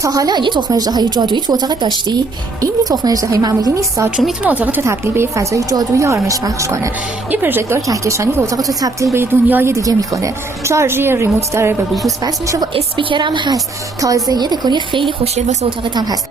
تا حالا یه تخم اژدهای جادویی تو اتاقت داشتی؟ این یه تخم اژدهای معمولی نیست، چون میتونه اتاقت رو تبدیل به یه فضای جادویی آرامش بخش کنه. یه پروژکتور کهکشانی که اتاقت رو تبدیل به دنیای دیگه میکنه. شارژی ریموت داره، به بلوتوث وصل میشه و اسپیکر هم هست. تازه یه دکوری خیلی خوشگل واسه اتاقت هم هست.